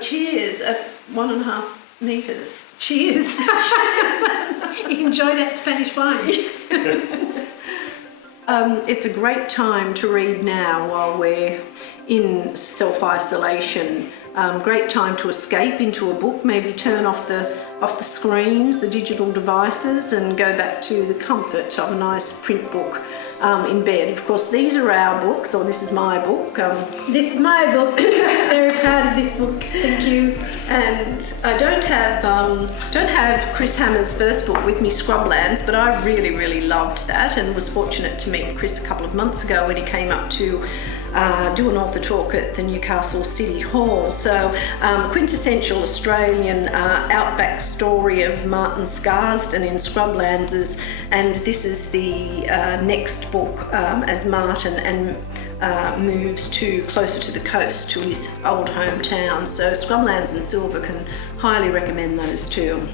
cheers at 1.5 metres. Cheers. Enjoy that Spanish wine. It's a great time to read now while we're in self-isolation. Great time to escape into a book, maybe turn off the screens, the digital devices, and go back to the comfort of a nice print book in bed. Of course, these are our books, or this is my book. This is my book. Very proud of this book. Thank you. And I don't have Chris Hammer's first book with me, Scrublands, but I really, really loved that and was fortunate to meet Chris a couple of months ago when he came up to do an author talk at the Newcastle City Hall. So quintessential Australian outback story of Martin Scarsden in Scrublands, and this is the next book as Martin moves closer to the coast, to his old hometown. So Scrublands and Silver, can highly recommend those too.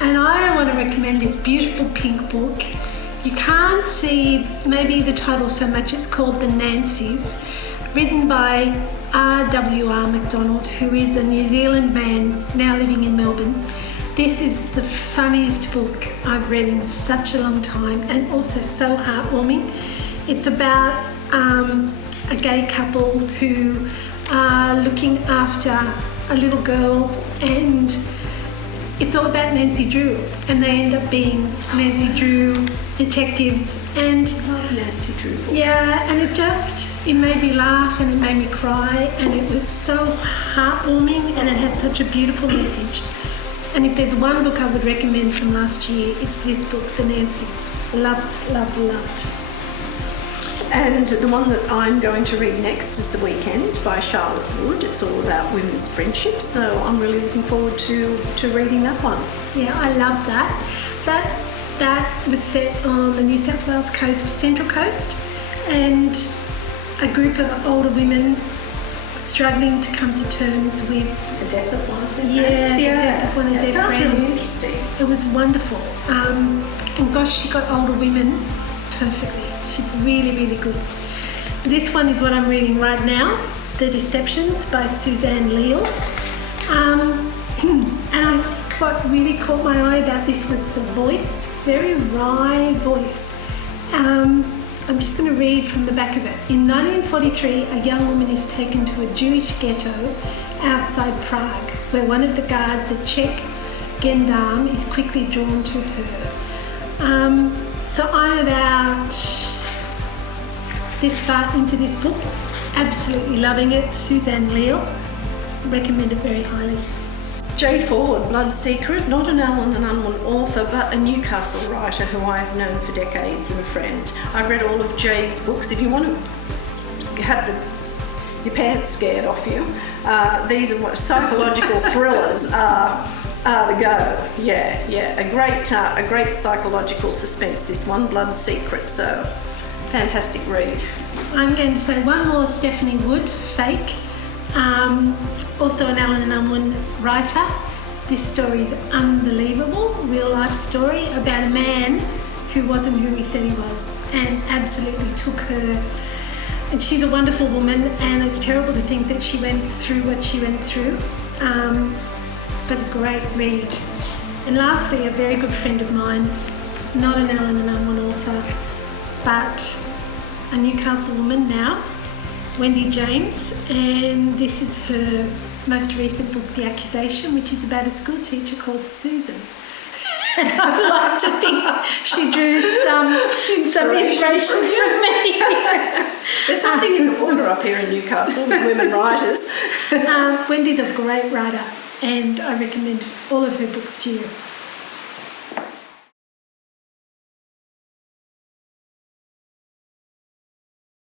And I want to recommend this beautiful pink book. You can't see maybe the title so much. It's called The Nancys, written by R.W.R. MacDonald, who is a New Zealand man now living in Melbourne. This is the funniest book I've read in such a long time, and also so heartwarming. It's about a gay couple who are looking after a little girl, and it's all about Nancy Drew, and they end up being Nancy Drew detectives. And I love Nancy Drew books. Yeah, and it made me laugh and it made me cry, and it was so heartwarming, and it had such a beautiful message. And if there's one book I would recommend from last year, it's this book, The Nancys. Loved, loved, loved. And the one that I'm going to read next is The Weekend by Charlotte Wood. It's all about women's friendships, so I'm really looking forward to reading that one. Yeah, I love that. That was set on the New South Wales coast, Central Coast, and a group of older women struggling to come to terms with the death of one of their friends. The death of one of their friends. Sounds really interesting. It was wonderful. And gosh, she got older women perfectly. She's really, really good. This one is what I'm reading right now, The Deceptions by Suzanne Leal. And I think what really caught my eye about this was the voice, very wry voice. I'm just going to read from the back of it. In 1943, a young woman is taken to a Jewish ghetto outside Prague, where one of the guards, a Czech gendarme, is quickly drawn to her. So I'm about this far into this book, absolutely loving it. Suzanne Leal, recommend it very highly. Jay Ford, Blood Secret, not an Allen Unwin author, but a Newcastle writer who I have known for decades and a friend. I've read all of Jay's books. If you want to have your pants scared off you, these are what psychological thrillers are the go. Yeah, a great psychological suspense, this one, Blood Secret. So fantastic read. I'm going to say one more, Stephanie Wood, Fake. Also an Allen Unwin writer. This story is unbelievable, real life story about a man who wasn't who he said he was, and absolutely took her. And she's a wonderful woman, and it's terrible to think that she went through what she went through, but a great read. And lastly, a very good friend of mine, not an Allen Unwin author, but a Newcastle woman now, Wendy James, and this is her most recent book, The Accusation, which is about a school teacher called Susan. And I'd like to think she drew some inspiration from me. There's something in the water up here in Newcastle with women writers. Wendy's a great writer, and I recommend all of her books to you.